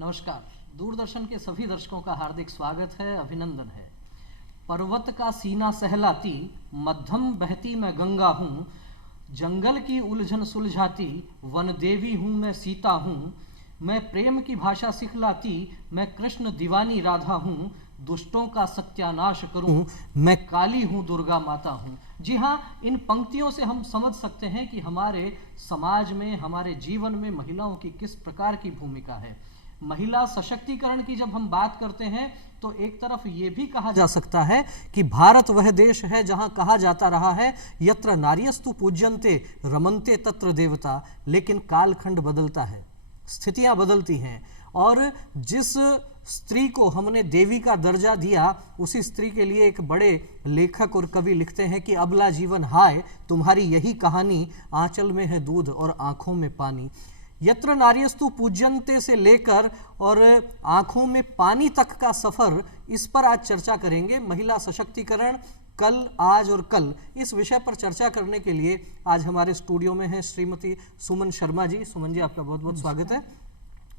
नमस्कार। दूरदर्शन के सभी दर्शकों का हार्दिक स्वागत है, अभिनंदन है। पर्वत का सीना सहलाती, मध्यम बहती मैं गंगा हूँ, जंगल की उलझन सुलझाती, वन देवी हूँ मैं सीता हूँ, मैं प्रेम की भाषा सिखलाती, मैं कृष्ण दीवानी राधा हूँ, दुष्टों का सत्यानाश करूँ, मैं काली हूँ दुर्गा माता हूँ। जी हाँ, इन पंक्तियों से हम समझ सकते हैं कि हमारे समाज में, हमारे जीवन में महिलाओं की किस प्रकार की भूमिका है। महिला सशक्तिकरण की जब हम बात करते हैं तो एक तरफ ये भी कहा जा सकता है कि भारत वह देश है जहां कहा जाता रहा है यत्र नार्यस्तु पूज्यन्ते रमन्ते तत्र देवता, लेकिन कालखंड बदलता है, स्थितियां बदलती हैं और जिस स्त्री को हमने देवी का दर्जा दिया उसी स्त्री के लिए एक बड़े लेखक और कवि लिखते हैं कि अबला जीवन हाय तुम्हारी यही कहानी, आंचल में है दूध और आंखों में पानी। यत्र नार्यस्तु पूज्यन्ते से लेकर और आंखों में पानी तक का सफर, इस पर आज चर्चा करेंगे। महिला सशक्तिकरण कल, आज और कल, इस विषय पर चर्चा करने के लिए आज हमारे स्टूडियो में हैं श्रीमती सुमन शर्मा जी। सुमन जी, आपका बहुत बहुत स्वागत है।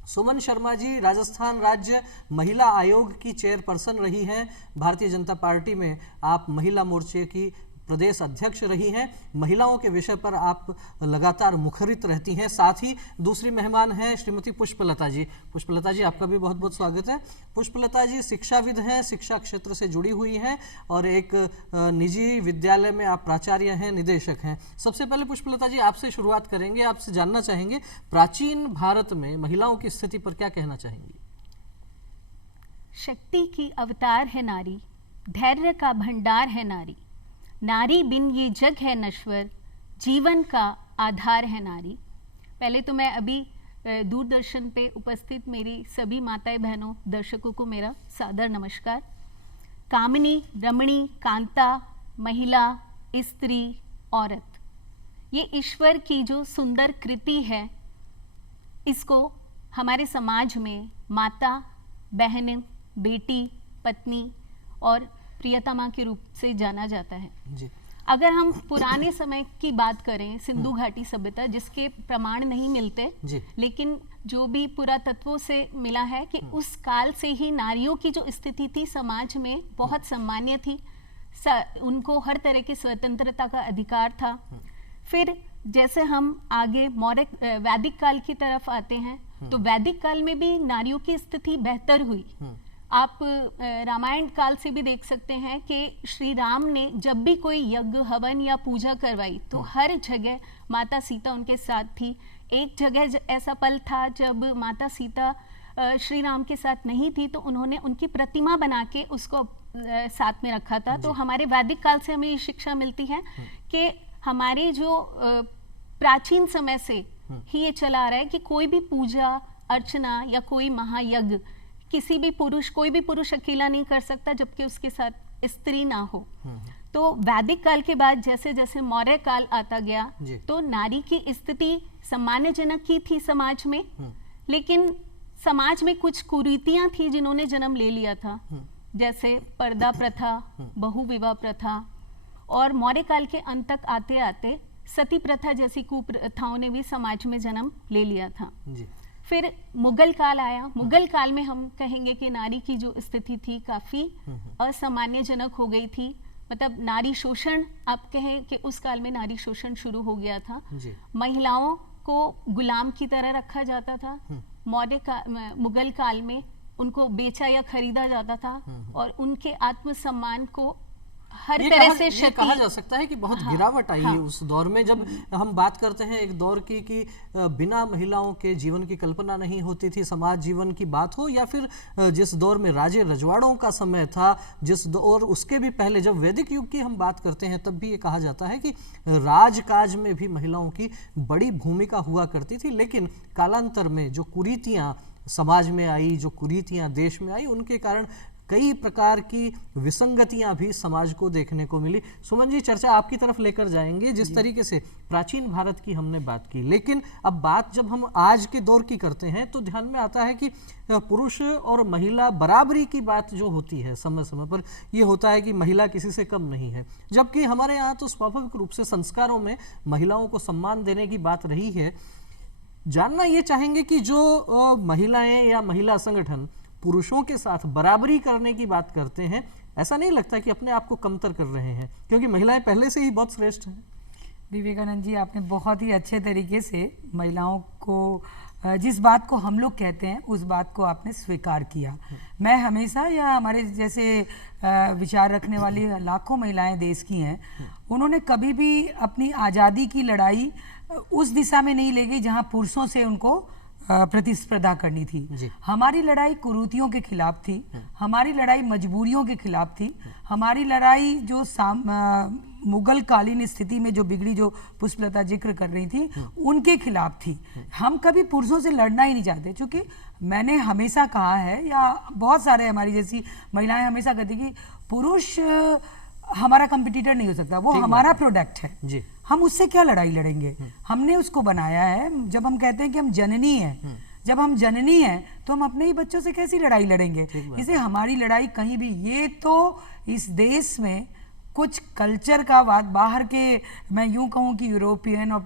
सुमन शर्मा जी राजस्थान राज्य महिला आयोग की चेयरपर्सन रही हैं। भारतीय जनता पार्टी में आप महिला मोर्चे की प्रदेश अध्यक्ष रही हैं। महिलाओं के विषय पर आप लगातार मुखरित रहती हैं। साथ ही दूसरी मेहमान हैं श्रीमती पुष्पलता जी। पुष्पलता जी, आपका भी बहुत बहुत स्वागत है। पुष्पलता जी शिक्षाविद हैं, शिक्षा क्षेत्र से जुड़ी हुई हैं और एक निजी विद्यालय में आप प्राचार्य हैं, निदेशक हैं। सबसे पहले पुष्पलता जी आपसे शुरुआत करेंगे। आपसे जानना चाहेंगे प्राचीन भारत में महिलाओं की स्थिति पर क्या कहना चाहेंगी? शक्ति की अवतार है नारी, धैर्य का भंडार है नारी, नारी बिन ये जग है नश्वर, जीवन का आधार है नारी। पहले तो मैं अभी दूरदर्शन पे उपस्थित मेरी सभी माताएं बहनों दर्शकों को मेरा सादर नमस्कार। कामिनी, रमणी, कांता, महिला, स्त्री, औरत, ये ईश्वर की जो सुंदर कृति है, इसको हमारे समाज में माता, बहन, बेटी, पत्नी और प्रियतमा के रूप से जाना जाता है जी। अगर हम पुराने समय की बात करें, सिंधु घाटी सभ्यता, जिसके प्रमाण नहीं मिलते जी, लेकिन जो भी पुरातत्वों से मिला है कि उस काल से ही नारियों की जो स्थिति थी समाज में बहुत सम्मान्य थी, उनको हर तरह की स्वतंत्रता का अधिकार था। फिर जैसे हम आगे मौर्य वैदिक काल की तरफ आते हैं तो वैदिक काल में भी नारियों की स्थिति बेहतर हुई। आप रामायण काल से भी देख सकते हैं कि श्री राम ने जब भी कोई यज्ञ, हवन या पूजा करवाई तो हर जगह माता सीता उनके साथ थी। एक जगह ऐसा पल था जब माता सीता श्री राम के साथ नहीं थी तो उन्होंने उनकी प्रतिमा बना के उसको साथ में रखा था। तो हमारे वैदिक काल से हमें ये शिक्षा मिलती है कि हमारे जो प्राचीन समय से ही ये चला आ रहा है कि कोई भी पूजा अर्चना या कोई महायज्ञ किसी भी पुरुष, कोई भी पुरुष अकेला नहीं कर सकता जबकि उसके साथ स्त्री ना हो। तो वैदिक काल के बाद जैसे जैसे मौर्य काल आता गया तो नारी की स्थिति सम्मानजनक की थी समाज में, लेकिन समाज में कुछ कुरीतियां थी जिन्होंने जन्म ले लिया था, जैसे पर्दा प्रथा, बहु विवाह प्रथा, और मौर्य काल के अंत तक आते आते सती प्रथा जैसी कुप्रथाओं ने भी समाज में जन्म ले लिया था। फिर मुगल काल आया। मुगल काल में हम कहेंगे कि नारी की जो स्थिति थी काफी असामान्यजनक हो गई थी। मतलब नारी शोषण, आप कहें कि उस काल में नारी शोषण शुरू हो गया था। महिलाओं को गुलाम की तरह रखा जाता था। मुगल काल में उनको बेचा या खरीदा जाता था और उनके आत्मसम्मान को हर तरह से कहा जा सकता है कि बहुत गिरावट आई उस दौर में। जब हम बात करते हैं एक दौर की कि बिना महिलाओं के जीवन की कल्पना नहीं होती थी, समाज जीवन की बात हो या फिर जिस दौर में राजे रजवाड़ों का समय था, जिस दौर उसके भी पहले जब वैदिक युग की हम बात करते हैं तब भी ये कहा जाता है कि राजकाज में भी महिलाओं की बड़ी भूमिका हुआ करती थी। लेकिन कालांतर में जो कुरीतियाँ समाज में आई, जो कुरीतियाँ देश में आई, उनके कारण कई प्रकार की विसंगतियां भी समाज को देखने को मिली। सुमन जी, चर्चा आपकी तरफ लेकर जाएंगे। जिस तरीके से प्राचीन भारत की हमने बात की, लेकिन अब बात जब हम आज के दौर की करते हैं तो ध्यान में आता है कि पुरुष और महिला बराबरी की बात जो होती है समय समय पर ये होता है कि महिला किसी से कम नहीं है, जबकि हमारे यहाँ तो स्वाभाविक रूप से संस्कारों में महिलाओं को सम्मान देने की बात रही है। जानना ये चाहेंगे कि जो महिलाएं या महिला संगठन पुरुषों के साथ बराबरी करने की बात करते हैं, ऐसा नहीं लगता कि अपने आप को कमतर कर रहे हैं, क्योंकि महिलाएं पहले से ही बहुत श्रेष्ठ हैं? विवेकानंद जी, आपने बहुत ही अच्छे तरीके से महिलाओं को जिस बात को हम लोग कहते हैं उस बात को आपने स्वीकार किया। मैं हमेशा, या हमारे जैसे विचार रखने वाली लाखों महिलाएं देश की हैं, उन्होंने कभी भी अपनी आज़ादी की लड़ाई उस दिशा में नहीं ले गई जहां पुरुषों से उनको प्रतिस्पर्धा करनी थी। हमारी लड़ाई कुरीतियों के खिलाफ थी, हमारी लड़ाई मजबूरियों के खिलाफ थी, हमारी लड़ाई जो मुगल कालीन स्थिति में जो बिगड़ी, जो पुष्पलता जिक्र कर रही थी, उनके खिलाफ थी। हम कभी पुरुषों से लड़ना ही नहीं चाहते, क्योंकि मैंने हमेशा कहा है, या बहुत सारे हमारी जैसी महिलाएं हमेशा कहती कि पुरुष हमारा कंपटीटर नहीं हो सकता, वो हमारा प्रोडक्ट है जी। हम उससे क्या लड़ाई लड़ेंगे? हमने उसको बनाया है। जब हम कहते हैं कि हम जननी हैं, जब हम जननी हैं तो हम अपने ही बच्चों से कैसी लड़ाई लड़ेंगे? इसे हमारी लड़ाई कहीं भी, ये तो इस देश में कुछ कल्चर का बात, बाहर के, मैं यूं कहूं कि यूरोपियन और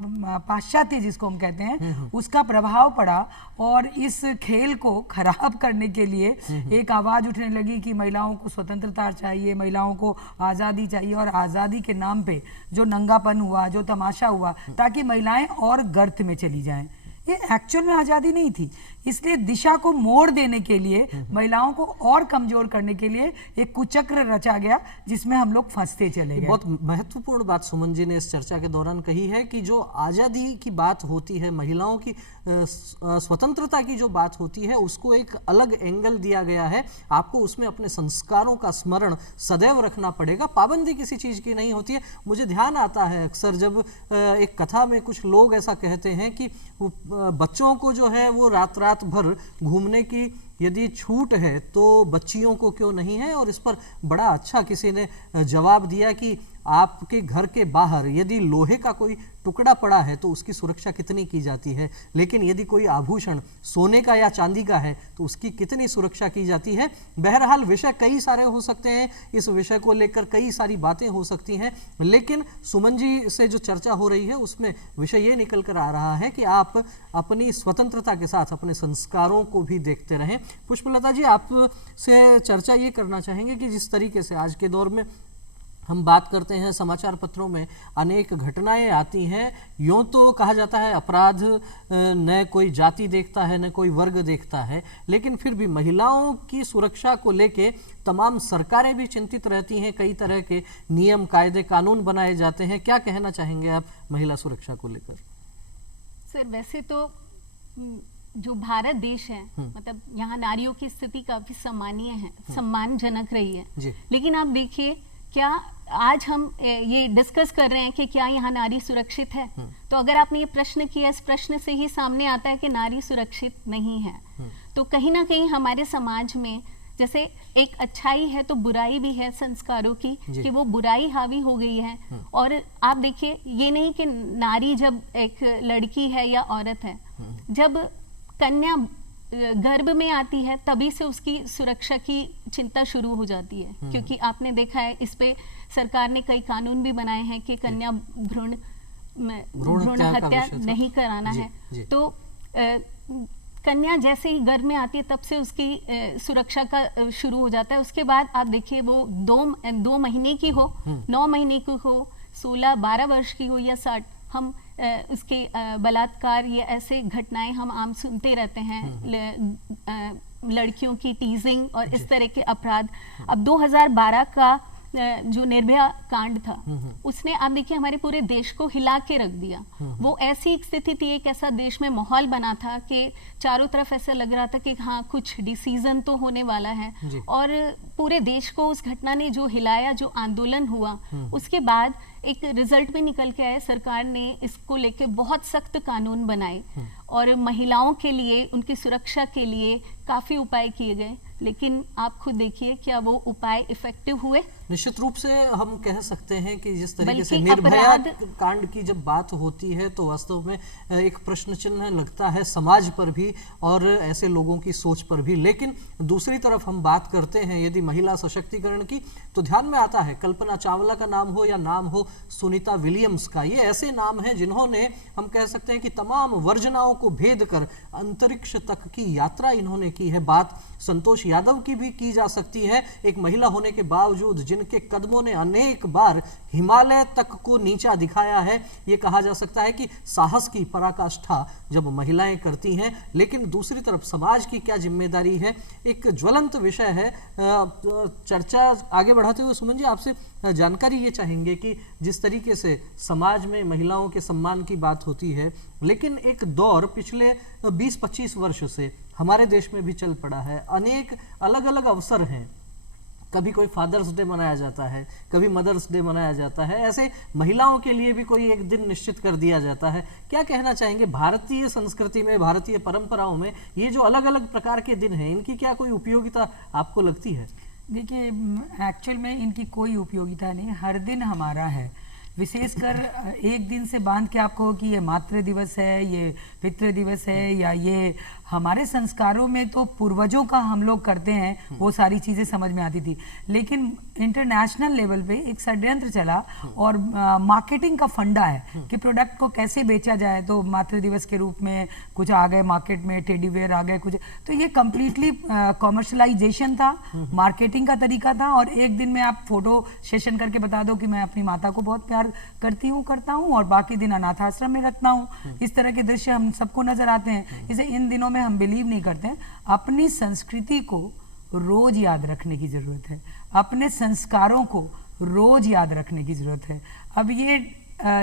पाश्चात्य जिसको हम कहते हैं, उसका प्रभाव पड़ा और इस खेल को खराब करने के लिए एक आवाज उठने लगी कि महिलाओं को स्वतंत्रता चाहिए, महिलाओं को आज़ादी चाहिए, और आज़ादी के नाम पे जो नंगापन हुआ, जो तमाशा हुआ, ताकि महिलाएं और गर्त में चली जाएं। ये एक्चुअल में आज़ादी नहीं थी। इसलिए दिशा को मोड़ देने के लिए, महिलाओं को और कमजोर करने के लिए एक कुचक्र रचा गया, जिसमें हम लोग फंसते चले गए। बहुत महत्वपूर्ण बात सुमन जी ने इस चर्चा के दौरान कही है कि जो आज़ादी की बात होती है, महिलाओं की स्वतंत्रता की जो बात होती है, उसको एक अलग एंगल दिया गया है। आपको उसमें अपने संस्कारों का स्मरण सदैव रखना पड़ेगा, पाबंदी किसी चीज़ की नहीं होती है। मुझे ध्यान आता है अक्सर जब एक कथा में कुछ लोग ऐसा कहते हैं कि बच्चों को जो है वो रात रात भर घूमने की यदि छूट है तो बच्चियों को क्यों नहीं है। और इस पर बड़ा अच्छा किसी ने जवाब दिया कि आपके घर के बाहर यदि लोहे का कोई टुकड़ा पड़ा है तो उसकी सुरक्षा कितनी की जाती है, लेकिन यदि कोई आभूषण सोने का या चांदी का है तो उसकी कितनी सुरक्षा की जाती है। बहरहाल विषय कई सारे हो सकते हैं, इस विषय को लेकर कई सारी बातें हो सकती हैं, लेकिन सुमन जी से जो चर्चा हो रही है उसमें विषय ये निकल कर आ रहा है कि आप अपनी स्वतंत्रता के साथ अपने संस्कारों को भी देखते रहें। पुष्पलता जी, आपसे चर्चा ये करना चाहेंगे कि जिस तरीके से आज के दौर में हम बात करते हैं, समाचार पत्रों में अनेक घटनाएं आती हैं, यूँ तो कहा जाता है अपराध न कोई जाति देखता है न कोई वर्ग देखता है, लेकिन फिर भी महिलाओं की सुरक्षा को लेके तमाम सरकारें भी चिंतित रहती हैं, कई तरह के नियम कायदे कानून बनाए जाते हैं। क्या कहना चाहेंगे आप महिला सुरक्षा को लेकर? सर, वैसे तो जो भारत देश है, मतलब यहाँ नारियों की स्थिति काफी सम्मानीय है, सम्मानजनक रही है, लेकिन आप देखिए क्या आज हम ये डिस्कस कर रहे हैं कि क्या यहाँ नारी सुरक्षित है, तो अगर आपने ये प्रश्न किया, इस प्रश्न से ही सामने आता है कि नारी सुरक्षित नहीं है। तो कहीं ना कहीं हमारे समाज में जैसे एक अच्छाई है तो बुराई भी है संस्कारों की, कि वो बुराई हावी हो गई है। और आप देखिए, ये नहीं कि नारी जब एक लड़की है या औरत है, जब कन्या गर्भ में आती है तभी से उसकी सुरक्षा की चिंता शुरू हो जाती है, क्योंकि आपने देखा है इस पे सरकार ने कई कानून भी बनाए हैं कि कन्या भ्रूण हत्या नहीं कराना है। तो कन्या जैसे ही गर्भ में आती है तब से उसकी सुरक्षा का शुरू हो जाता है। उसके बाद आप देखिए वो 2 महीने की हो, 9 महीने की हो, 16-12 वर्ष की हो या 60, हम उसके बलात्कार या ऐसे घटनाएं हम आम सुनते रहते हैं, लड़कियों की टीजिंग और इस तरह के अपराध। अब 2012 का जो निर्भया कांड था, उसने आप देखिए हमारे पूरे देश को हिला के रख दिया। वो ऐसी एक स्थिति थी, एक ऐसा देश में माहौल बना था कि चारों तरफ ऐसा लग रहा था कि हाँ कुछ डिसीजन तो होने वाला है, और पूरे देश को उस घटना ने जो हिलाया, जो आंदोलन हुआ, उसके बाद एक रिजल्ट भी निकल के आया। सरकार ने इसको लेके बहुत सख्त कानून बनाए और महिलाओं के लिए, उनकी सुरक्षा के लिए काफी उपाय किए गए। लेकिन आप खुद देखिए क्या वो उपाय इफेक्टिव हुए? निश्चित रूप से हम कह सकते हैं कि जिस तरीके से बल्कि निर्भया अपराध- कांड की जब बात होती है तो वास्तव में एक प्रश्न चिन्ह लगता है समाज पर भी और ऐसे लोगों की सोच पर भी। लेकिन दूसरी तरफ हम बात करते हैं यदि महिला सशक्तिकरण की, तो ध्यान में आता है कल्पना चावला का नाम हो या नाम हो सुनीता विलियम्स का, ये ऐसे नाम हैं जिन्होंने, हम कह सकते हैं कि तमाम वर्जनाओं को भेद कर अंतरिक्ष तक की यात्रा इन्होंने की है। बात संतोष यादव की भी की जा सकती है, एक महिला होने के बावजूद जिनके कदमों ने अनेक बार हिमालय तक को नीचा दिखाया है। ये कहा जा सकता है कि साहस की पराकाष्ठा जब महिलाएं करती हैं। लेकिन दूसरी तरफ समाज की क्या जिम्मेदारी है, एक ज्वलंत विषय है। चर्चा आगे बढ़ाते हुए सुमन जी आपसे जानकारी ये चाहेंगे कि जिस तरीके से समाज में महिलाओं के सम्मान की बात होती है, लेकिन एक दौर पिछले 20-25 वर्ष से हमारे देश में भी चल पड़ा है। अनेक अलग अलग अवसर हैं, कभी कोई फादर्स डे मनाया जाता है, कभी मदर्स डे मनाया जाता है, ऐसे महिलाओं के लिए भी कोई एक दिन निश्चित कर दिया जाता है। क्या कहना चाहेंगे भारतीय संस्कृति में, भारतीय परंपराओं में ये जो अलग अलग प्रकार के दिन हैं, इनकी क्या कोई उपयोगिता आपको लगती है? देखिए, एक्चुअल में इनकी कोई उपयोगिता नहीं, हर दिन हमारा है। विशेषकर एक दिन से बांध के आपको कि ये मातृ दिवस है, ये पितृ दिवस है, या ये हमारे संस्कारों में तो पूर्वजों का हम लोग करते हैं, वो सारी चीज़ें समझ में आती थी। लेकिन इंटरनेशनल लेवल पे एक षड्यंत्र चला और मार्केटिंग का फंडा है कि प्रोडक्ट को कैसे बेचा जाए। तो मातृ दिवस के रूप में कुछ आ गए मार्केट में, टेडी वेयर आ गए कुछ, तो ये कम्प्लीटली कॉमर्शलाइजेशन था, मार्केटिंग का तरीका था। और एक दिन में आप फोटो सेशन करके बता दो कि मैं अपनी माता को बहुत प्यार करता हूँ और बाकी दिन अनाथ आश्रम में रखता हूँ। इस तरह के दृश्य हम सबको नजर आते हैं। इसे इन दिनों में हम बिलीव नहीं करते हैं। अपनी संस्कृति को रोज याद रखने की जरूरत है, अपने संस्कारों को रोज याद रखने की जरूरत है। अब ये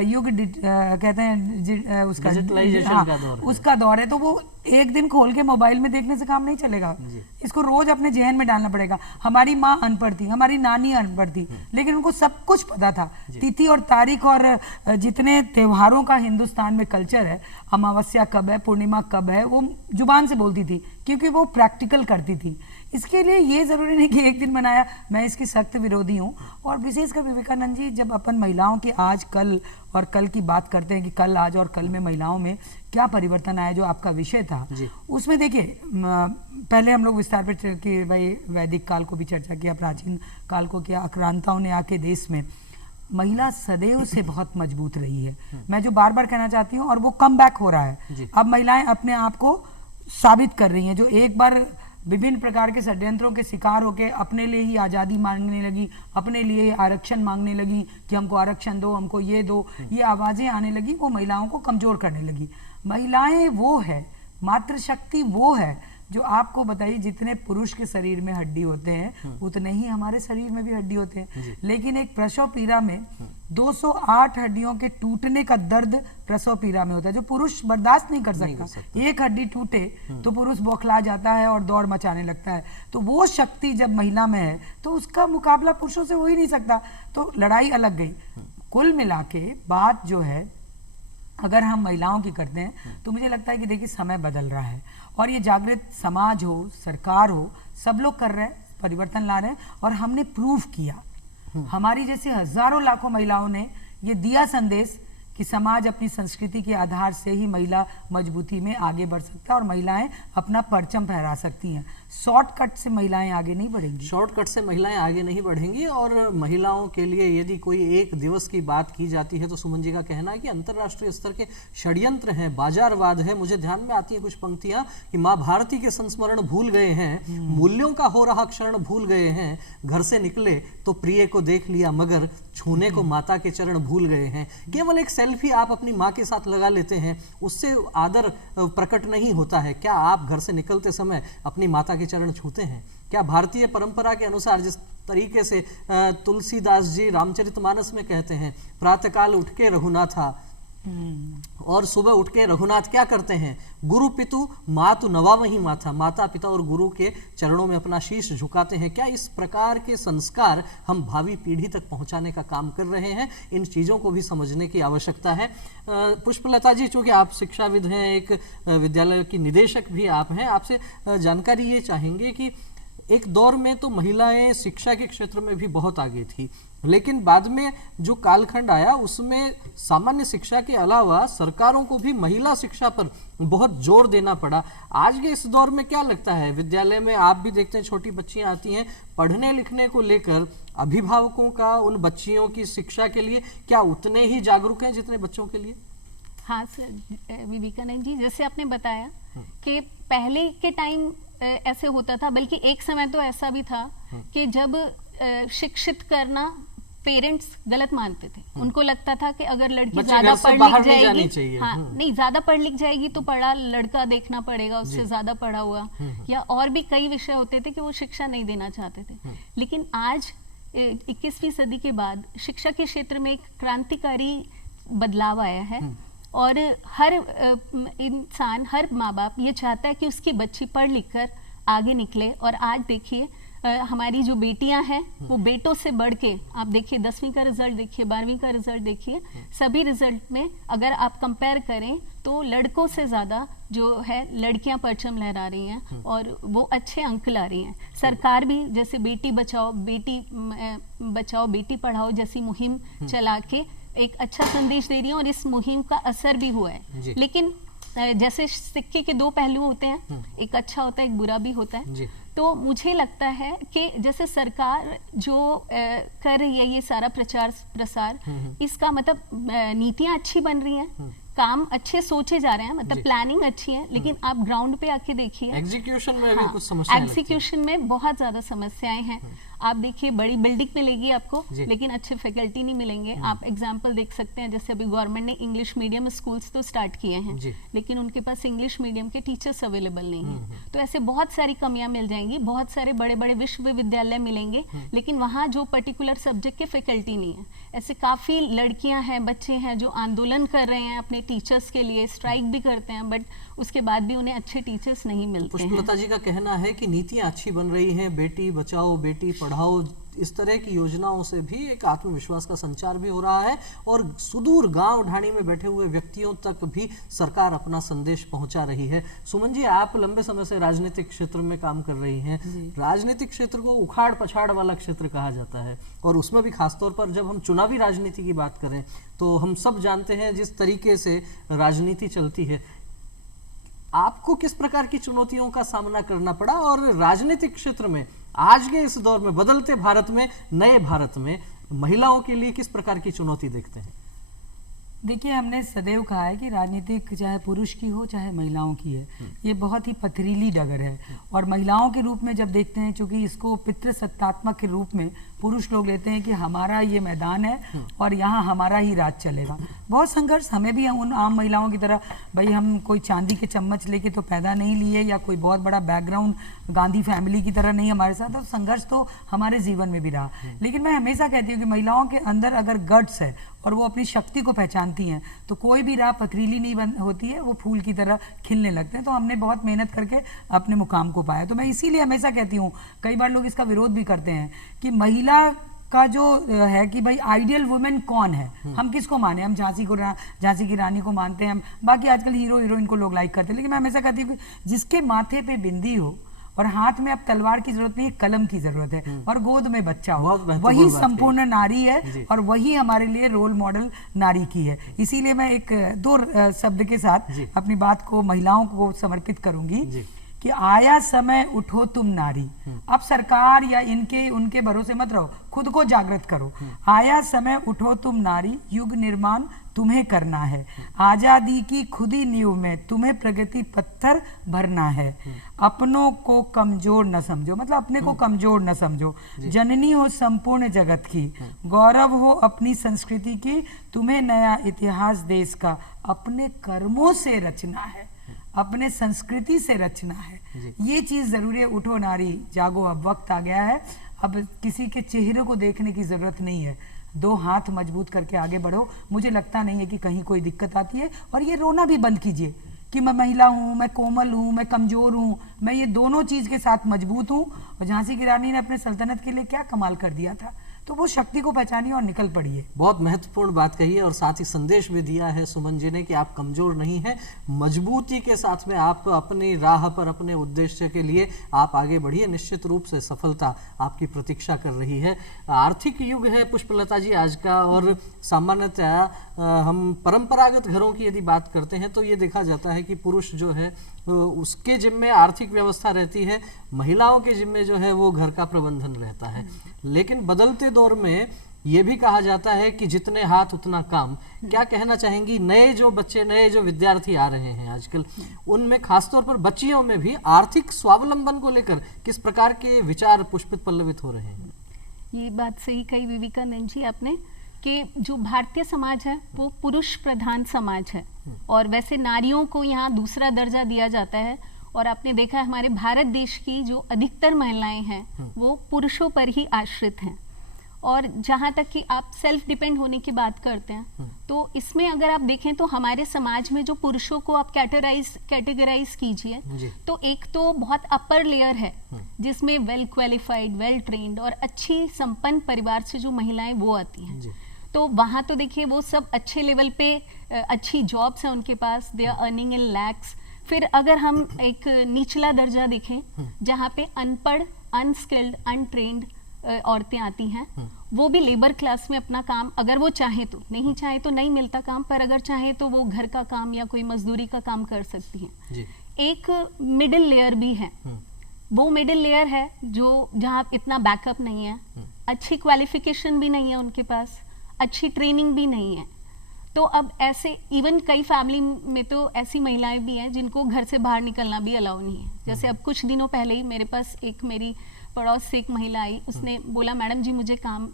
युग कहते हैं उसका डिजिटलाइजेशन का दौर है। उसका दौर है, तो वो एक दिन खोल के मोबाइल में देखने से काम नहीं चलेगा, इसको रोज अपने जहन में डालना पड़ेगा। हमारी माँ अनपढ़ थी, हमारी नानी अनपढ़ थी, लेकिन उनको सब कुछ पता था, तिथि और तारीख और जितने त्योहारों का हिंदुस्तान में कल्चर है, अमावस्या कब है, पूर्णिमा कब है, वो जुबान से बोलती थी क्योंकि वो प्रैक्टिकल करती थी। इसके लिए ये ज़रूरी नहीं कि एक दिन मनाया, मैं इसकी सख्त विरोधी हूँ। और विशेषकर विवेकानंद जी जब अपन महिलाओं के आज कल और कल की बात करते हैं कि कल आज और कल में महिलाओं में क्या परिवर्तन आया, जो आपका विषय था उसमें देखिए, पहले हम लोग विस्तार पर कि भाई वैदिक काल को भी चर्चा किया, प्राचीन काल को किया, आक्रांताओं ने आके देश में महिला सदैव से बहुत मजबूत रही है। मैं जो बार बार कहना चाहती हूँ, और वो कम बैक हो रहा है। अब महिलाएं अपने आप को साबित कर रही हैं, जो एक बार विभिन्न प्रकार के षड्यंत्रों के शिकार होकर अपने लिए ही आज़ादी मांगने लगी, अपने लिए आरक्षण मांगने लगी कि हमको आरक्षण दो, हमको ये दो, ये आवाज़ें आने लगी, वो महिलाओं को कमज़ोर करने लगी। महिलाएं वो है, मातृशक्ति वो है जो आपको बताइए, जितने पुरुष के शरीर में हड्डी होते हैं उतने ही हमारे शरीर में भी हड्डी होते हैं। लेकिन एक प्रसव पीड़ा में 208 हड्डियों के टूटने का दर्द प्रसव पीड़ा में होता है, जो पुरुष बर्दाश्त नहीं कर सकता। एक हड्डी टूटे तो पुरुष बौखला जाता है और दौड़ मचाने लगता है। तो वो शक्ति जब महिला में है तो उसका मुकाबला पुरुषों से हो ही नहीं सकता। तो लड़ाई अलग गई। कुल मिला के बात जो है, अगर हम महिलाओं की करते हैं तो मुझे लगता है कि देखिए समय बदल रहा है, और ये जागृत समाज हो, सरकार हो, सब लोग कर रहे हैं, परिवर्तन ला रहे हैं। और हमने प्रूव किया, हमारी जैसे हजारों लाखों महिलाओं ने ये दिया संदेश कि समाज अपनी संस्कृति के आधार से ही महिला मजबूती में आगे बढ़ सकता है और महिलाएं अपना परचम फहरा सकती हैं। शॉर्टकट से महिलाएं आगे नहीं बढ़ेंगी, शॉर्टकट से महिलाएं आगे नहीं बढ़ेंगी। और महिलाओं के लिए यदि कोई एक दिवस की बात की जाती है तो सुमन जी का कहना है कि अंतर्राष्ट्रीय स्तर के षड्यंत्र हैं, बाजारवाद है। मुझे ध्यान में आती है कुछ पंक्तियां कि माँ भारती के संस्मरण भूल गए हैं, मूल्यों का हो रहा क्षरण भूल गए हैं, घर से निकले तो प्रिय को देख लिया मगर छूने को माता के चरण भूल गए हैं। केवल एक सेल्फी आप अपनी माँ के साथ लगा लेते हैं, उससे आदर प्रकट नहीं होता है। क्या आप घर से निकलते समय अपनी माता के चरण छूते हैं? क्या भारतीय परंपरा के अनुसार जिस तरीके से तुलसीदास जी रामचरितमानस में कहते हैं, प्रातःकाल उठ के रघुनाथा, और सुबह उठ के रघुनाथ क्या करते हैं, गुरु पितु मातु नवामहि माथा, माता पिता और गुरु के चरणों में अपना शीश झुकाते हैं। क्या इस प्रकार के संस्कार हम भावी पीढ़ी तक पहुंचाने का काम कर रहे हैं? इन चीज़ों को भी समझने की आवश्यकता है। पुष्पलता जी, चूँकि आप शिक्षाविद हैं, एक विद्यालय की निदेशक भी आप हैं, आपसे जानकारी ये चाहेंगे कि एक दौर में तो महिलाएं शिक्षा के क्षेत्र में भी बहुत आगे थी, लेकिन बाद में जो कालखंड आया उसमें सामान्य शिक्षा के अलावा सरकारों को भी महिला शिक्षा पर बहुत जोर देना पड़ा। आज के इस दौर में क्या लगता है, विद्यालय में आप भी देखते हैं छोटी बच्चियां आती हैं, पढ़ने लिखने को लेकर अभिभावकों का उन बच्चियों की शिक्षा के लिए क्या उतने ही जागरूक हैं जितने बच्चों के लिए? हाँ सर, विवेकानंद जी, जैसे आपने बताया कि पहले के टाइम ऐसे होता था, बल्कि एक समय तो ऐसा भी था कि जब शिक्षित करना पेरेंट्स गलत मानते थे। उनको लगता था कि अगर लड़की ज्यादा पढ़ लिख जाएगी, हाँ नहीं, ज्यादा पढ़ लिख जाएगी तो पढ़ा लड़का देखना पड़ेगा, उससे ज्यादा पढ़ा हुआ, या और भी कई विषय होते थे कि वो शिक्षा नहीं देना चाहते थे। लेकिन आज 21वीं सदी के बाद शिक्षा के क्षेत्र में एक क्रांतिकारी बदलाव आया है, और हर इंसान, हर माँ बाप ये चाहता है कि उसकी बच्ची पढ़ लिख कर आगे निकले। और आज देखिए हमारी जो बेटियां हैं वो बेटों से बढ़ के, आप देखिए 10वीं का रिजल्ट देखिए, 12वीं का रिजल्ट देखिए, सभी रिजल्ट में अगर आप कंपेयर करें तो लड़कों से ज़्यादा जो है लड़कियां परचम लहरा रही हैं और वो अच्छे अंक ला रही हैं। सरकार भी जैसे बेटी बचाओ बेटी पढ़ाओ जैसी मुहिम चला के एक अच्छा संदेश दे रही है, और इस मुहिम का असर भी हुआ है। लेकिन जैसे सिक्के के दो पहलू होते हैं, एक अच्छा होता है, एक बुरा भी होता है। तो मुझे लगता है कि जैसे सरकार जो कर रही है ये सारा प्रचार प्रसार, इसका मतलब नीतियां अच्छी बन रही हैं, काम अच्छे सोचे जा रहे हैं, मतलब प्लानिंग अच्छी है, लेकिन आप ग्राउंड पे आके देखिए एग्जीक्यूशन में भी कुछ समस्याएं, एग्जीक्यूशन में बहुत ज्यादा समस्याएं हैं। आप देखिए बड़ी बिल्डिंग मिलेगी आपको, लेकिन अच्छे फैकल्टी नहीं मिलेंगे। आप एग्जांपल देख सकते हैं, जैसे अभी गवर्नमेंट ने इंग्लिश मीडियम स्कूल्स तो स्टार्ट किए हैं, लेकिन उनके पास इंग्लिश मीडियम के टीचर्स अवेलेबल नहीं है। तो ऐसे बहुत सारी कमियां मिल जाएंगी, बहुत सारे बड़े बड़े विश्वविद्यालय मिलेंगे, लेकिन वहाँ जो पर्टिकुलर सब्जेक्ट के फैकल्टी नहीं है। ऐसे काफी लड़कियां हैं, बच्चे हैं जो आंदोलन कर रहे हैं अपने टीचर्स के लिए, स्ट्राइक भी करते हैं, बट उसके बाद भी उन्हें अच्छे टीचर्स नहीं मिलते हैं। पुष्पलता जी का कहना है कि नीतियां अच्छी बन रही हैं, बेटी बचाओ बेटी पढ़ाओ, इस तरह की योजनाओं से भी एक आत्मविश्वास का संचार भी हो रहा है, और सुदूर गांव ढाणी में बैठे हुए व्यक्तियों तक भी सरकार अपना संदेश पहुंचा रही है। सुमन जी, आप लंबे समय से राजनीतिक क्षेत्र में काम कर रही हैं। राजनीतिक क्षेत्र को उखाड़ पछाड़ वाला क्षेत्र कहा जाता है, और उसमें भी खासतौर पर जब हम चुनावी राजनीति की बात करें तो हम सब जानते हैं जिस तरीके से राजनीति चलती है। आपको किस प्रकार की चुनौतियों का सामना करना पड़ा, और राजनीतिक क्षेत्र में आज के इस दौर में, बदलते भारत में, नए भारत में महिलाओं के लिए किस प्रकार की चुनौती देखते हैं? देखिए, हमने सदैव कहा है कि राजनीतिक चाहे पुरुष की हो चाहे महिलाओं की है, ये बहुत ही पथरीली डगर है। और महिलाओं के रूप में जब देखते हैं, चूंकि इसको पितृसत्तात्मक के रूप में पुरुष लोग लेते हैं कि हमारा ये मैदान है और यहाँ हमारा ही राज चलेगा। बहुत संघर्ष, हमें भी उन आम महिलाओं की तरह, भाई हम कोई चांदी के चम्मच लेके तो पैदा नहीं लिए, या कोई बहुत बड़ा बैकग्राउंड गांधी फैमिली की तरह नहीं हमारे साथ, तो संघर्ष तो हमारे जीवन में भी रहा। लेकिन मैं हमेशा कहती हूँ कि महिलाओं के अंदर अगर गट्स है और वो अपनी शक्ति को पहचानती हैं, तो कोई भी राह पथरीली नहीं होती है, वो फूल की तरह खिलने लगते हैं। तो हमने बहुत मेहनत करके अपने मुकाम को पाया। तो मैं इसीलिए हमेशा कहती हूँ, कई बार लोग इसका विरोध भी करते हैं कि महिला का जो है कि भाई आइडियल वुमेन कौन है, हम किसको माने, हम झांसी की रानी को मानते हैं, हम बाकी आजकल हीरो हीरोइन को लोग लाइक करते हैं। लेकिन मैं हमेशा कहती हूँ कि जिसके माथे पे बिंदी हो और हाथ में अब तलवार की जरूरत नहीं, कलम की जरूरत है, और गोद में बच्चा हो, वही संपूर्ण नारी है, और वही हमारे लिए रोल मॉडल नारी की है। इसीलिए मैं एक दो शब्द के साथ अपनी बात को महिलाओं को समर्पित करूंगी कि आया समय उठो तुम नारी। अब सरकार या इनके उनके भरोसे मत रहो, खुद को जागृत करो। आया समय उठो तुम नारी, युग निर्माण तुम्हें करना है, आजादी की खुदी नींव में तुम्हें प्रगति पत्थर भरना है। अपनों को कमजोर न समझो, मतलब अपने को कमजोर न समझो, जननी हो संपूर्ण जगत की, गौरव हो अपनी संस्कृति की, तुम्हें नया इतिहास देश का अपने कर्मों से रचना है, अपने संस्कृति से रचना है। ये चीज जरूरी है। उठो नारी, जागो, अब वक्त आ गया है। अब किसी के चेहरे को देखने की जरूरत नहीं है, दो हाथ मजबूत करके आगे बढ़ो। मुझे लगता नहीं है कि कहीं कोई दिक्कत आती है। और ये रोना भी बंद कीजिए कि मैं महिला हूँ, मैं कोमल हूँ, मैं कमजोर हूँ, मैं ये दोनों चीज के साथ मजबूत हूँ। और झांसी की रानी ने अपने सल्तनत के लिए क्या कमाल कर दिया था। तो वो शक्ति को पहचानिए और निकल पड़िए। बहुत महत्वपूर्ण बात कही है और साथ ही संदेश भी दिया है सुमन जी ने कि आप कमजोर नहीं हैं, मजबूती के साथ में आप अपनी राह पर अपने उद्देश्य के लिए आप आगे बढ़िए, निश्चित रूप से सफलता आपकी प्रतीक्षा कर रही है। आर्थिक युग है पुष्पलता जी आज का, और सामान्यतः हम परंपरागत घरों की यदि बात करते हैं तो ये देखा जाता है कि पुरुष जो है उसके जिम्मे आर्थिक व्यवस्था रहती है, महिलाओं के जिम्मे जो है वो घर का प्रबंधन रहता है। लेकिन बदलते दौर में ये भी कहा जाता है कि जितने हाथ उतना काम। क्या कहना चाहेंगी नए जो बच्चे, नए जो विद्यार्थी आ रहे हैं आजकल, उनमें खासतौर पर बच्चियों में भी आर्थिक स्वावलंबन को लेकर किस प्रकार के विचार पुष्पित पल्लवित हो रहे हैं? ये बात सही कही विवेकानंद जी आपने कि जो भारतीय समाज है वो पुरुष प्रधान समाज है, और वैसे नारियों को यहाँ दूसरा दर्जा दिया जाता है। और आपने देखा है हमारे भारत देश की जो अधिकतर महिलाएं हैं वो पुरुषों पर ही आश्रित हैं। और जहाँ तक कि आप सेल्फ डिपेंड होने की बात करते हैं, तो इसमें अगर आप देखें तो हमारे समाज में जो पुरुषों को आप कैटेगराइज कीजिए, तो एक तो बहुत अपर लेयर है जिसमें वेल क्वालिफाइड, वेल ट्रेन्ड और अच्छी संपन्न परिवार से जो महिलाएं वो आती हैं। तो वहाँ तो देखिए वो सब अच्छे लेवल पे अच्छी जॉब्स हैं उनके पास, they are earning in lakhs. फिर अगर हम एक निचला दर्जा देखें जहाँ पे अनपढ़, अनस्किल्ड, अनट्रेन्ड औरतें आती हैं, वो भी लेबर क्लास में अपना काम अगर वो चाहे तो, नहीं चाहे तो नहीं मिलता काम, पर अगर चाहे तो वो घर का काम या कोई मजदूरी का काम कर सकती हैं। एक मिडिल लेयर भी है, वो मिडिल लेयर है जो जहाँ इतना बैकअप नहीं है, अच्छी क्वालिफिकेशन भी नहीं है उनके पास, अच्छी ट्रेनिंग भी नहीं है। तो अब ऐसे इवन कई फैमिली में तो ऐसी महिलाएं भी हैं जिनको घर से बाहर निकलना भी अलाउ नहीं है। जैसे अब कुछ दिनों पहले ही मेरे पास एक मेरी पड़ोस से एक महिला आई, उसने बोला मैडम जी मुझे काम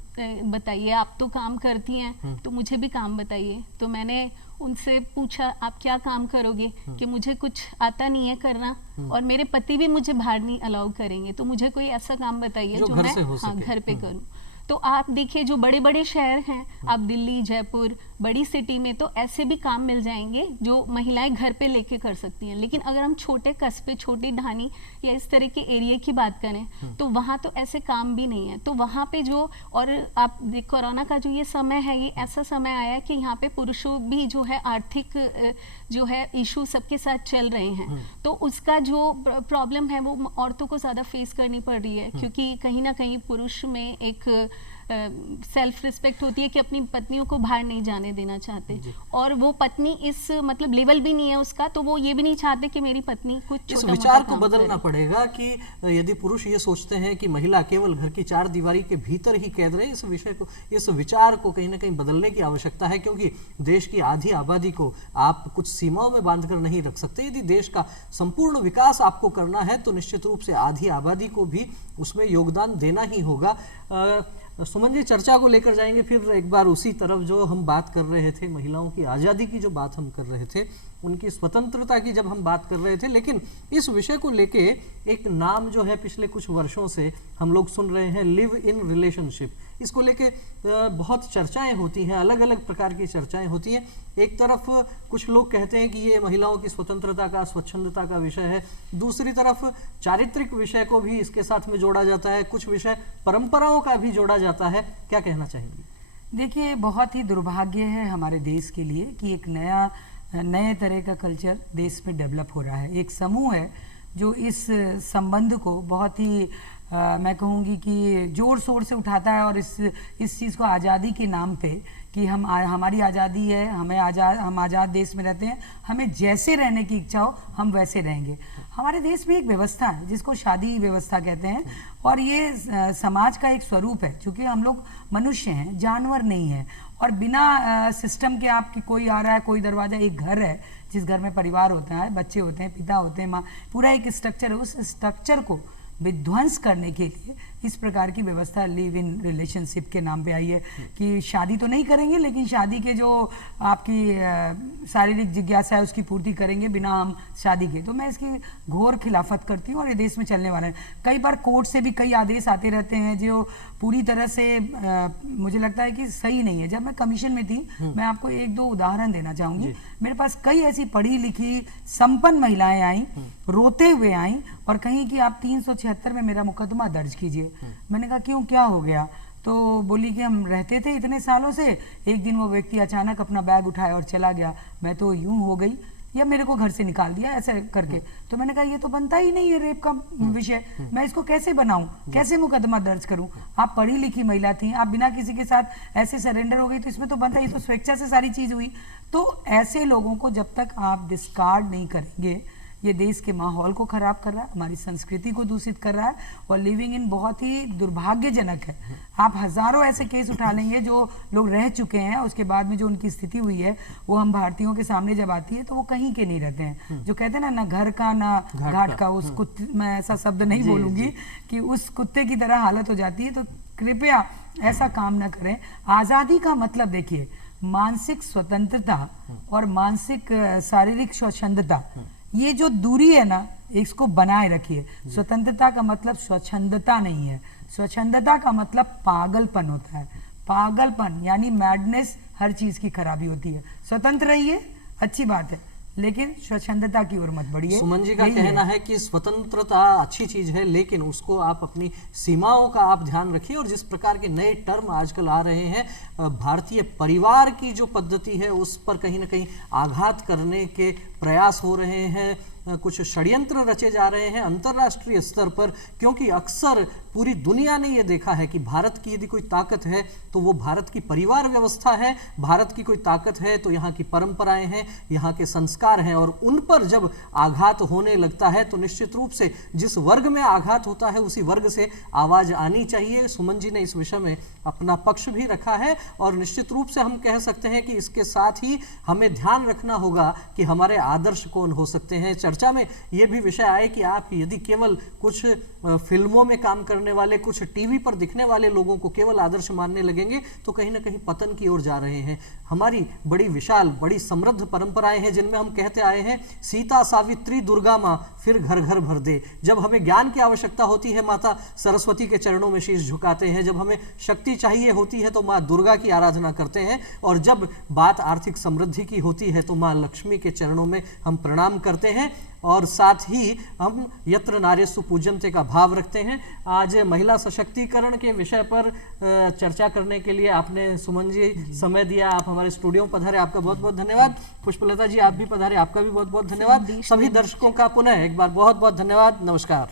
बताइए, आप तो काम करती हैं तो मुझे भी काम बताइए। तो मैंने उनसे पूछा आप क्या काम करोगे, कि मुझे कुछ आता नहीं है करना और मेरे पति भी मुझे बाहर नहीं अलाउ करेंगे, तो मुझे कोई ऐसा काम बताइए जो मैं घर पे करूं। तो आप देखिए जो बड़े बड़े शहर हैं, आप दिल्ली, जयपुर, बड़ी सिटी में तो ऐसे भी काम मिल जाएंगे जो महिलाएं घर पे लेके कर सकती हैं। लेकिन अगर हम छोटे कस्बे, छोटी ढानी या इस तरह के एरिया की बात करें तो वहाँ तो ऐसे काम भी नहीं है। तो वहाँ पे जो, और आप देख कोरोना का जो ये समय है, ये ऐसा समय आया कि यहाँ पे पुरुषों भी जो है आर्थिक जो है इशू सबके साथ चल रहे हैं, तो उसका जो प्रॉब्लम है वो औरतों को ज़्यादा फेस करनी पड़ रही है, क्योंकि कहीं ना कहीं पुरुष में एक सेल्फ रिस्पेक्ट होती है कि अपनी पत्नियों को बाहर नहीं जाने देना चाहते, और वो पत्नी इस मतलब लेवल भी नहीं है उसका, तो वो ये भी नहीं चाहते कि मेरी पत्नी कुछ इस विचार को बदलना पड़ेगा कि यदि पुरुष ये सोचते हैं कि महिला केवल घर की चार दीवारी के भीतर ही कैद रहे, इस विषय को, इस विचार को कहीं ना कहीं बदलने की आवश्यकता है, क्योंकि देश की आधी आबादी को आप कुछ सीमाओं में बांध कर नहीं रख सकते। यदि देश का संपूर्ण विकास आपको करना है तो निश्चित रूप से आधी आबादी को भी उसमें योगदान देना ही होगा। सुमन जी, चर्चा को लेकर जाएंगे फिर एक बार उसी तरफ जो हम बात कर रहे थे, महिलाओं की आज़ादी की जो बात हम कर रहे थे, उनकी स्वतंत्रता की जब हम बात कर रहे थे। लेकिन इस विषय को लेके एक नाम जो है पिछले कुछ वर्षों से हम लोग सुन रहे हैं, लिव इन रिलेशनशिप। इसको लेके बहुत चर्चाएं होती हैं, अलग अलग प्रकार की चर्चाएं होती हैं। एक तरफ कुछ लोग कहते हैं कि ये महिलाओं की स्वतंत्रता का, स्वच्छंदता का विषय है, दूसरी तरफ चारित्रिक विषय को भी इसके साथ में जोड़ा जाता है, कुछ विषय परंपराओं का भी जोड़ा जाता है। क्या कहना चाहेंगी? देखिए, बहुत ही दुर्भाग्य है हमारे देश के लिए कि एक नए तरह का कल्चर देश में डेवलप हो रहा है। एक समूह है जो इस संबंध को बहुत ही मैं कहूँगी कि जोर शोर से उठाता है, और इस चीज़ को आज़ादी के नाम पे कि हमारी आज़ादी है, हम आज़ाद देश में रहते हैं, हमें जैसे रहने की इच्छा हो हम वैसे रहेंगे। हमारे देश में एक व्यवस्था है जिसको शादी व्यवस्था कहते हैं, और ये समाज का एक स्वरूप है, क्योंकि हम लोग मनुष्य हैं, जानवर नहीं हैं। और बिना सिस्टम के आपकी कोई आ रहा है, कोई दरवाज़ा, एक घर है जिस घर में परिवार होता है, बच्चे होते हैं, पिता होते हैं, माँ, पूरा एक स्ट्रक्चर है। उस स्ट्रक्चर को विध्वंस करने के लिए इस प्रकार की व्यवस्था लिव इन रिलेशनशिप के नाम पे आई है कि शादी तो नहीं करेंगे, लेकिन शादी के जो आपकी शारीरिक जिज्ञासा है उसकी पूर्ति करेंगे बिना हम शादी के। तो मैं इसकी घोर खिलाफत करती हूँ, और ये देश में चलने वाला है। कई बार कोर्ट से भी कई आदेश आते रहते हैं जो पूरी तरह से मुझे लगता है कि सही नहीं है। जब मैं कमीशन में थी, मैं आपको एक दो उदाहरण देना चाहूँगी। मेरे पास कई ऐसी पढ़ी लिखी संपन्न महिलाएं आई, रोते हुए आई, और कहीं कि आप 376 में मेरा मुकदमा दर्ज कीजिए। मैंने कहा क्यों, क्या हो गया? तो तो बोली कि हम रहते थे इतने सालों से, एक दिन वो व्यक्ति अचानक अपना बैग उठाया और चला गया, मैं तो यूं हो गई, या मेरे को घर से निकाल दिया ऐसे करके। तो मैंने कहा ये तो बनता ही नहीं है रेप का विषय, मैं इसको कैसे बनाऊं, कैसे मुकदमा दर्ज करूं? आप पढ़ी लिखी महिला थी, आप बिना किसी के साथ ऐसे सरेंडर हो गई, तो इसमें तो बनता, ये तो स्वेच्छा से सारी चीज हुई। तो ऐसे लोगों को जब तक आप डिस्कार्ड नहीं करेंगे, ये देश के माहौल को खराब कर रहा है, हमारी संस्कृति को दूषित कर रहा है, और लिविंग इन बहुत ही दुर्भाग्यजनक है। आप हजारों ऐसे केस उठा लेंगे जो लोग रह चुके हैं, उसके बाद में जो उनकी स्थिति हुई है वो हम भारतीयों के सामने जब आती है तो वो कहीं के नहीं रहते हैं। जो कहते हैं ना घर का ना घाट का, उस कुत्ते, मैं ऐसा शब्द नहीं बोलूंगी, कि उस कुत्ते की तरह हालत हो जाती है। तो कृपया ऐसा काम ना करें। आज़ादी का मतलब देखिए, मानसिक स्वतंत्रता और मानसिक शारीरिक स्वच्छंदता, ये जो दूरी है ना, इसको बनाए रखिए। स्वतंत्रता का मतलब स्वच्छंदता नहीं है, स्वच्छंदता का मतलब पागलपन होता है। पागलपन यानी मैडनेस, हर चीज की खराबी होती है। स्वतंत्र रहिए, अच्छी बात है, लेकिन स्वच्छंदता की ओर मत बढ़िए। सुमन जी का कहना है कि स्वतंत्रता अच्छी चीज है, लेकिन उसको आप अपनी सीमाओं का आप ध्यान रखिए। और जिस प्रकार के नए टर्म आजकल आ रहे हैं, भारतीय परिवार की जो पद्धति है उस पर कहीं ना कहीं आघात करने के प्रयास हो रहे हैं, कुछ षड्यंत्र रचे जा रहे हैं अंतर्राष्ट्रीय स्तर पर। क्योंकि अक्सर पूरी दुनिया ने यह देखा है कि भारत की यदि कोई ताकत है तो वो भारत की परिवार व्यवस्था है, भारत की कोई ताकत है तो यहाँ की परंपराएं हैं, यहाँ के संस्कार हैं। और उन पर जब आघात होने लगता है तो निश्चित रूप से जिस वर्ग में आघात होता है उसी वर्ग से आवाज आनी चाहिए। सुमन जी ने इस विषय में अपना पक्ष भी रखा है, और निश्चित रूप से हम कह सकते हैं कि इसके साथ ही हमें ध्यान रखना होगा कि हमारे आदर्श कौन हो सकते हैं। चर्चा में यह भी विषय आए कि आप यदि केवल कुछ फिल्मों में काम करने वाले, कुछ टीवी पर दिखने वाले लोगों को केवल आदर्श मानने लगेंगे तो कहीं ना कहीं पतन की ओर जा रहे हैं। हमारी बड़ी विशाल, बड़ी समृद्ध परंपराएं हैं जिनमें हम कहते आए हैं, सीता सावित्री दुर्गा माँ फिर घर घर भर दे। जब हमें ज्ञान की आवश्यकता होती है, माता सरस्वती के चरणों में शीश झुकाते हैं। जब हमें शक्ति चाहिए होती है तो माँ दुर्गा की आराधना करते हैं, और जब बात आर्थिक समृद्धि की होती है तो माँ लक्ष्मी के चरणों में हम प्रणाम करते हैं। और साथ ही हम यत्र नार्यस्तु पूज्यन्ते का भाव रखते हैं। आज महिला सशक्तिकरण के विषय पर चर्चा करने के लिए आपने, सुमन जी, समय दिया, आप हमारे स्टूडियो में पधारे, आपका बहुत बहुत धन्यवाद। पुष्पलता जी, आप भी पधारे, आपका भी बहुत बहुत धन्यवाद। सभी दर्शकों का पुनः एक बार बहुत बहुत धन्यवाद। नमस्कार।